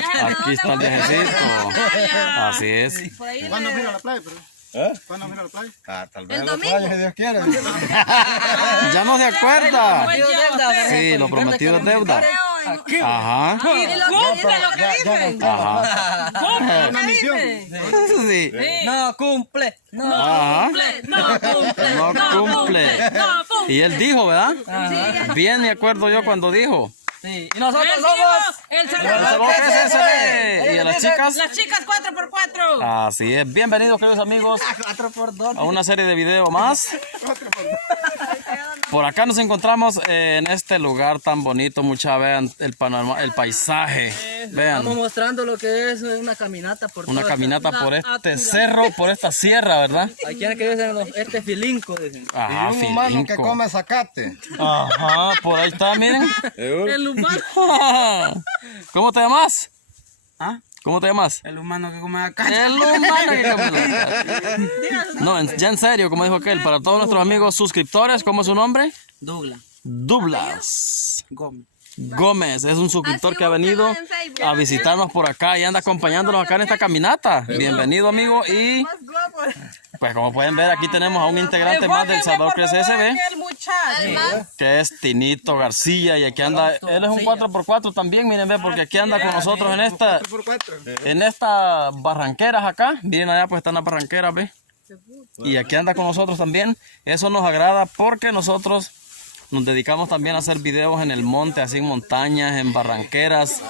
Aquí está el viajecito. Así es. ¿Cuándo vino a la playa? ¿Cuándo vino a la playa? Tal vez El la domingo. playa, si Dios quiere. Ya no se acuerda. Sí, lo prometido es deuda. Ajá. Y lo que dicen. Ajá. Una misión. Sí. No cumple. No. Ajá. No cumple. No cumple. Y él dijo, ¿verdad? Bien me acuerdo yo cuando dijo. Sí. Y nosotros somos El Salvador PSSB. Y a las chicas. Las chicas 4x4. Así es. Bienvenidos, queridos amigos, 4x2. a una serie de videos más. Por acá nos encontramos en este lugar tan bonito. Mucha, vean el panorama, el paisaje. Estamos Vean, mostrando lo que es una caminata por una toda caminata por este cerro, por esta sierra, ¿verdad? esta- Aquí es que dicen este filinco, dicen. Ajá, Y un humano que filinco. come zacate. Ajá, por ahí está, miren. El humano. ¿Cómo te llamas? ¿Ah? ¿Cómo te llamas? El humano que come acá. El humano que come. No, ya en serio, como dijo aquel, para todos nuestros amigos suscriptores, ¿cómo es su nombre? Douglas Douglas Gómez. Gómez, es un suscriptor que ha venido a visitarnos por acá y anda acompañándonos acá en esta caminata. Bienvenido, amigo. Y pues como pueden ver, aquí tenemos a un integrante más del Salvador CSB, que es Tinito García, y aquí anda, él es un 4x4 también, miren, ve, porque aquí anda con nosotros en esta barranqueras acá. Miren allá, pues están las barranqueras, ve. Y aquí anda con nosotros también. Eso nos agrada porque nosotros nos dedicamos también a hacer videos en el monte, así en montañas, en barranqueras.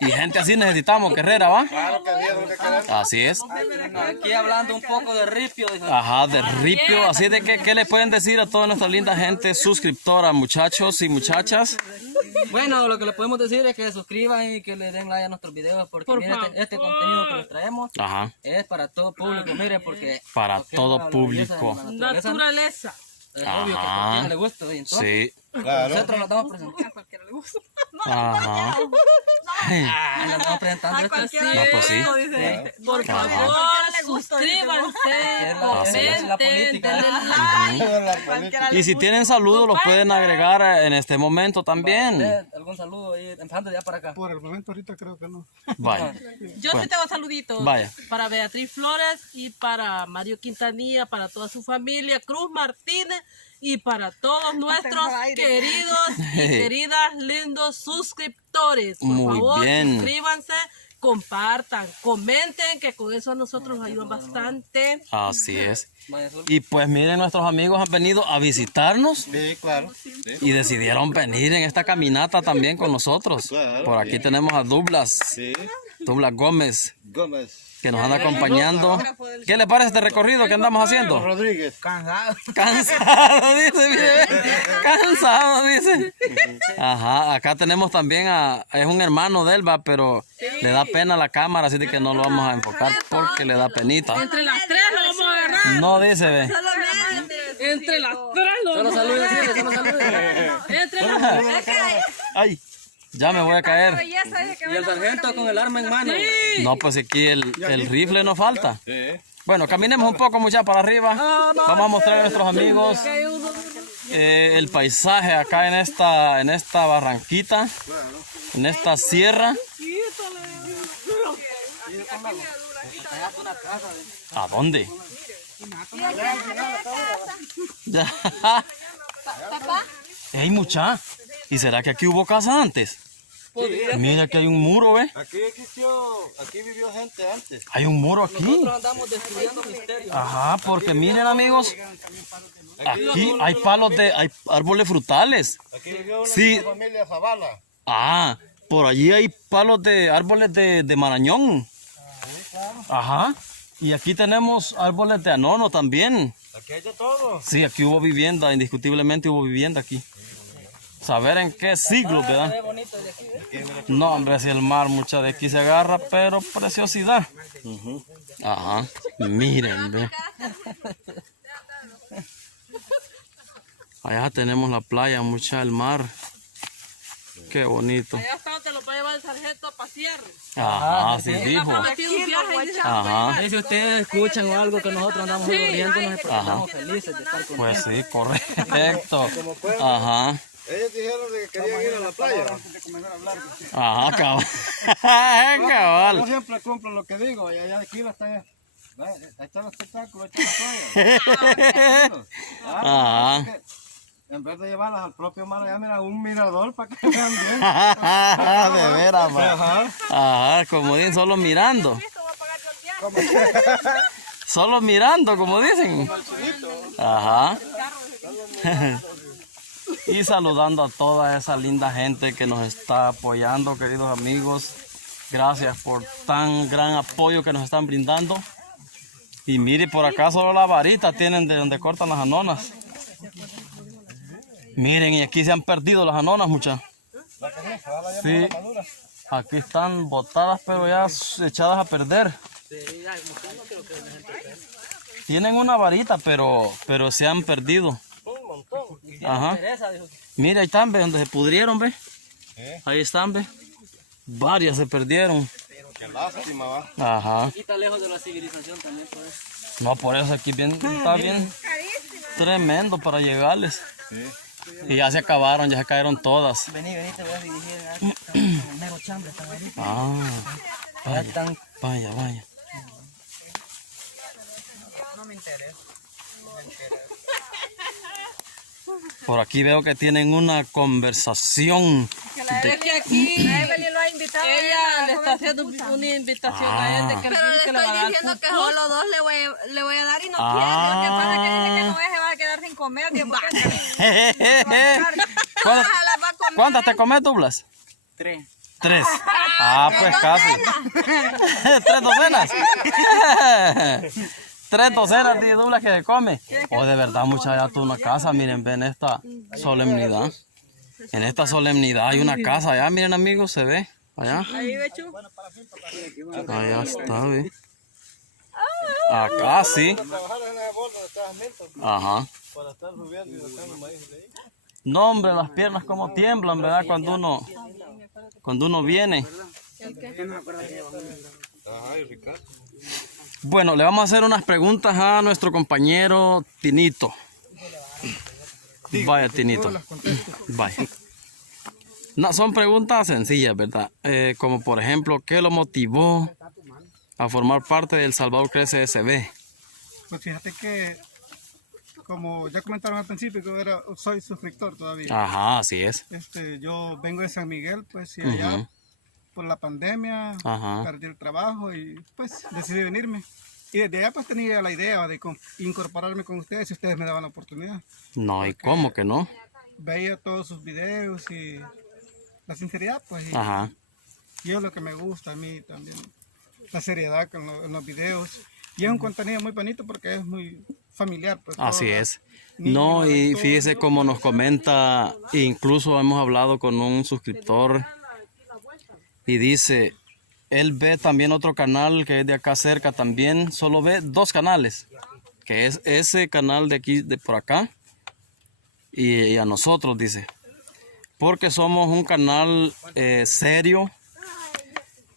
Y gente así necesitamos, Guerrera, ¿va? Así es. Aquí hablando un poco de ripio. Dice. Ajá, de ripio. Así de que, ¿qué le pueden decir a toda nuestra linda gente suscriptora, muchachos y muchachas? Bueno, lo que le podemos decir es que se suscriban y que le den like a nuestros videos porque miren, este contenido que les traemos Ajá, es para todo público, miren, porque para lo que todo es la público. belleza de la Naturaleza. es obvio que a cualquiera le gusta, y entonces Sí. nosotros lo estamos presentando. Ajá. Lo estamos presentando esto. No, pues sí. Por favor, suscríbanse, la comenten, política. denle like. Y si tienen saludos, los pueden agregar en este momento también. ¿Algún saludo ahí empezando ya para acá? Por el momento ahorita creo que no. Vaya. Yo sí tengo saluditos. Vaya. Para Beatriz Flores y para Mario Quintanilla, para toda su familia, Cruz Martínez y para todos nuestros queridos y queridas lindos suscriptores. Por Muy favor, bien. suscríbanse, compartan, comenten, que con eso a nosotros nos ayudan bastante. Así es. Vaya, Azul. Y pues miren, nuestros amigos han venido a visitarnos Sí, claro. y decidieron venir en esta caminata también con nosotros. Por aquí tenemos a Douglas, Sí. Douglas Gómez, Gómez. que nos anda acompañando. ¿Qué le parece este recorrido que andamos haciendo? Rodríguez. Cansado. Cansado, dice, mire, cansado, dice. Ajá, acá tenemos también es un hermano de él, va, pero le da pena la cámara, así de que no lo vamos a enfocar porque le da penita. Entre las tres lo vamos a agarrar. No dice, ve. Entre las tres lo Solo vamos a saludos, agarrar. sí, solo saludos. Entre las tres. Ay, ya me voy a caer. Y el sargento con el arma en mano. No, pues aquí el rifle nos falta. Sí. Bueno, caminemos un poco mucha para arriba. Vamos a mostrar a nuestros amigos el paisaje acá en esta barranquita, en esta sierra. ¿A dónde? Ya. Ey, mucha. ¿Y será que aquí hubo casa antes? Mira que hay un muro, ¿ve? Aquí vivió gente antes. Hay un muro aquí. Nosotros andamos destruyendo misterios. Ajá, porque miren, amigos, aquí hay hay árboles frutales. Aquí vivió una Sí. familia Zavala. Ah, por allí hay árboles de marañón. Ajá. Y aquí tenemos árboles de anono también. Aquí hay de todo. Sí, aquí hubo vivienda, indiscutiblemente hubo vivienda aquí. Saber en qué siglo, ¿verdad? Qué bonito de aquí, ¿eh? No, hombre, si el mar mucha de aquí se agarra, pero preciosidad. Ajá, miren, ve. Allá tenemos la playa, mucha el mar. Qué bonito. Allá está donde los va a llevar el sargento a pasear. Ajá, sí dijo. Prometido un viaje y dice, Ajá, Y si ustedes escuchan o algo que nosotros andamos riéndonos es porque estamos felices de estar con pues sí, correcto. Ajá. Ellos dijeron de que querían ir a la playa. Ajá, cabal. Yo Cabal. siempre cumplo lo que digo, y allá de aquí está allá. Está el espectáculo, está la playa. Ajá. En vez de llevarlas al propio mar, allá mira un mirador para que vean bien. De veras, ma. Ajá, como dicen, solo mirando. Solo mirando, como dicen. Ajá. Y saludando a toda esa linda gente que nos está apoyando, queridos amigos. Gracias por tan gran apoyo que nos están brindando. Y mire, por acá solo la varita tienen de donde cortan las anonas. Miren, y aquí se han perdido las anonas, muchachos. Sí, aquí están botadas, pero ya echadas a perder. Tienen una varita, pero se han perdido. Ajá. Mira, ahí están, ve, donde se pudrieron, ve. Ahí están, ve. Varias se perdieron. Qué lástima, va. Ajá. Aquí está lejos de la civilización también, pues. No, por eso aquí está bien tremendo para llegarles. Y ya se acabaron, ya se cayeron todas. Vení, te voy a dirigir en el mero chambre, están ahí. Ah, vaya. No me interesa. Por aquí veo que tienen una conversación. Es que aquí Evelyn lo ha invitado. ella le está haciendo una invitación a él de que Pero le le va a estoy dar diciendo que pupusas. solo dos le voy a dar y no quiere. Lo que pasa es que dice que no se va a quedar sin comer. ¿Cuántas te comes, Douglas? 3. 3. Ah, pues casi. 3 docenas. 3 docenas de Douglas que se come. Oh, de verdad, muchachos, tú una casa. Miren, ven esta solemnidad. En esta solemnidad hay una casa allá, miren, amigos, se ve. Allá. Ahí, Bechu. Allá está, ve. Acá sí. Ajá. No, hombre, las piernas como tiemblan, ¿verdad? Cuando uno viene. Bueno, le vamos a hacer unas preguntas a nuestro compañero Tinito. Vaya, Tinito. Vaya. No, son preguntas sencillas, ¿verdad? Como por ejemplo, ¿qué lo motivó a formar parte del Salvador Crece SB? Pues fíjate que, como ya comentaron al principio, que soy suscriptor todavía. Ajá, así es. Yo vengo de San Miguel, pues, y allá por la pandemia perdí el trabajo y pues decidí venirme. Y desde allá pues tenía la idea de incorporarme con ustedes si ustedes me daban la oportunidad. No, ¿y cómo que no? Veía todos sus videos y la sinceridad, pues. Y es lo que me gusta a mí también, la seriedad en los videos. Y es un contenido muy bonito porque es muy familiar. Pues, así es. No, y fíjese como nos comenta, incluso hemos hablado con un suscriptor y dice, él ve también otro canal que es de acá cerca también, solo ve 2 canales, que es ese canal de aquí, de por acá, y a nosotros, dice, porque somos un canal serio,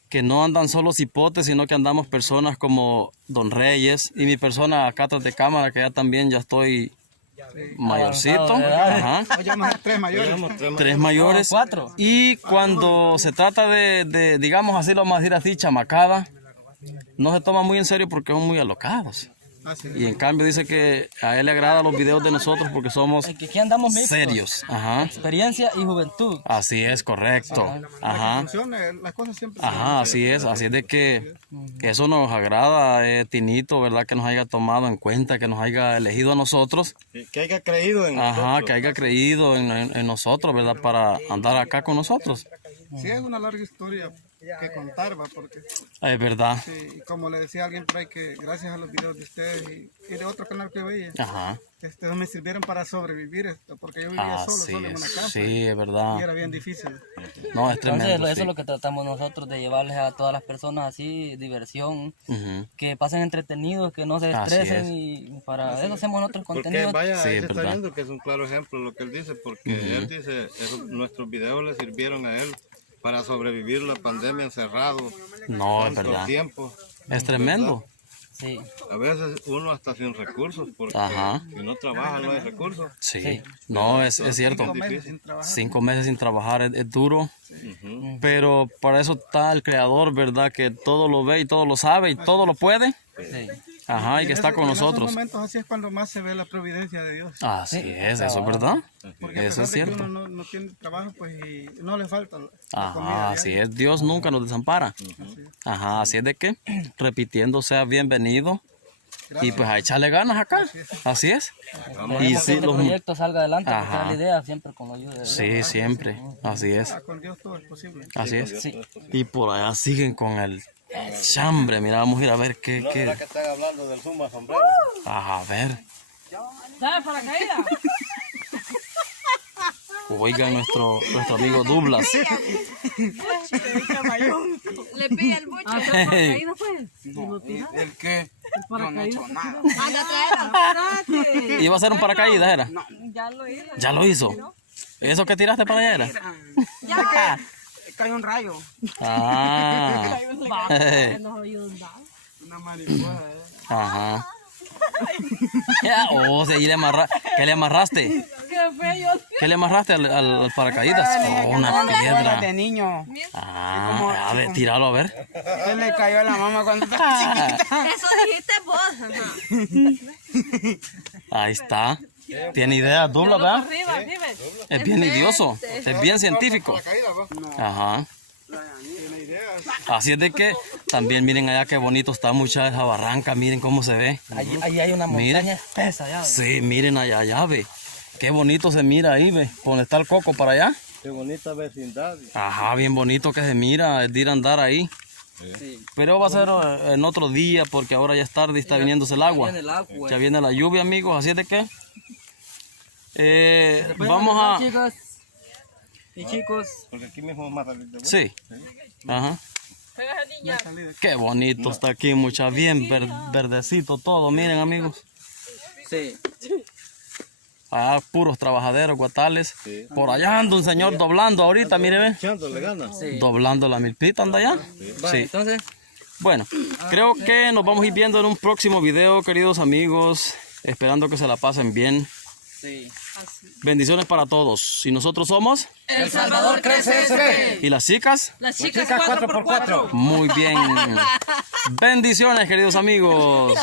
que no andan solo cipotes, sino que andamos personas como Don Reyes y mi persona acá atrás de cámara, que ya también ya estoy mayorcito. Ajá. Llevamos 3 mayores. 3 mayores. 4. Y cuando se trata de, digamos así, lo vamos a decir así, chamacada, no se toma muy en serio porque son muy alocados. Y en cambio dice que a él le agradan los videos de nosotros porque somos Aquí andamos mixtos. serios. Ajá. Experiencia y juventud. Así es, correcto. Ajá. Las cosas siempre Ajá, así es de que eso nos agrada, Tinito, ¿verdad? Que nos haya tomado en cuenta, que nos haya elegido a nosotros. Que haya creído en nosotros. Que haya creído en nosotros, ¿verdad? Para andar acá con nosotros. Sí, es una larga historia que contar, ¿va? Porque Es verdad. sí, como le decía alguien por ahí, que gracias a los videos de ustedes y de otro canal que veía, Ajá. me sirvieron para sobrevivir, porque yo vivía solo en una casa. Sí, es verdad. Y era bien difícil. No, es tremendo. Entonces, eso sí. es lo que tratamos nosotros de llevarles a todas las personas así, diversión, que pasen entretenidos, que no se Así estresen es. y para eso hacemos otros Porque contenidos. vaya, Sí, ahí es se está verdad. viendo que es un claro ejemplo lo que él dice, porque él dice, nuestros videos le sirvieron a él para sobrevivir la pandemia encerrado No, es tanto verdad. tiempo. Es tremendo. Sí. A veces uno hasta sin recursos, porque Ajá. si no trabaja no hay recursos. Sí, no, es cierto. 5 meses sin trabajar. 5 meses sin trabajar es duro, Ujú. pero para eso está el Creador, ¿verdad? Que todo lo ve y todo lo sabe y todo lo puede. Sí. Ajá, y que está con En nosotros. esos momentos así es cuando más se ve la providencia de Dios. Así es, eso es verdad. Porque a Eso pesar es de que cierto. uno no tiene trabajo, pues y no le falta la comida Ajá, diaria. así es, Dios nunca nos desampara. Ajá, así es de que, repitiendo, sea bienvenido. Y pues a echarle ganas acá. Así es. Y Que sí, este proyecto salga adelante, porque Ajá. es la idea, siempre con la ayuda de Dios. sí, siempre. Así es. Ah, con Dios todo es posible. Así es. Y por allá siguen con el chambre. Mira, vamos a ir a ver qué. que están hablando del zumba sombrero. A ver. ¿Sabes paracaídas? Oigan nuestro amigo Douglas. Le pilla el buche. ¿Paracaídas pues? ¿El qué? No, no he hecho nada. Anda a traerlo. ¿Iba a ser un paracaídas, era? Ya lo hice. Ya lo hizo. ¿Eso que tiraste para allá era? Cayó un rayo. Ah. Que nos ayudan. Una mariposa. Ajá. Oh, sí, ahí ¿qué le amarraste? Qué feo. ¿Qué le amarraste al paracaídas? Oh, una piedra. De niño. Ah, a ver, tíralo a ver. Se le cayó a la mamá cuando estaba chiquita. Eso dijiste vos. Ajá. Ahí está. Tiene idea, Douglas, ¿verdad? Arriba, arriba. Es bien idioso, es bien científico. Ajá. Así es de que también miren allá qué bonito está mucha esa barranca, miren cómo se ve. Ahí hay una Mira. montaña espesa ya. Sí, miren allá, ve. Qué bonito se mira ahí, ve. Donde está el coco para allá. Qué bonita vecindad. Ajá, bien bonito que se mira, es de ir a andar ahí. Sí. Pero va a ser en otro día porque ahora ya es tarde y está viniéndose el agua. Viene el agua. Ya viene la lluvia, amigos, así es de que Pueden vamos a... regresar, chicas y chicos. Porque aquí mismo vamos a salir de vuelta. Sí. Ajá. Qué bonito está aquí, mucha bien verdecito todo, miren amigos. Sí. Ah, puros trabajaderos, guatales. Por allá anda un señor doblando ahorita, mire, ve. Echándole ganas. Sí. Doblando la milpita, anda allá. Vale, Sí. entonces, Bueno, creo que nos vamos a ir viendo en un próximo video, queridos amigos. Esperando que se la pasen bien. sí. Bendiciones para todos. Y nosotros somos... El Salvador crece SB. ¿Y las chicas? Las chicas 4x4. Muy bien. Bendiciones, queridos amigos.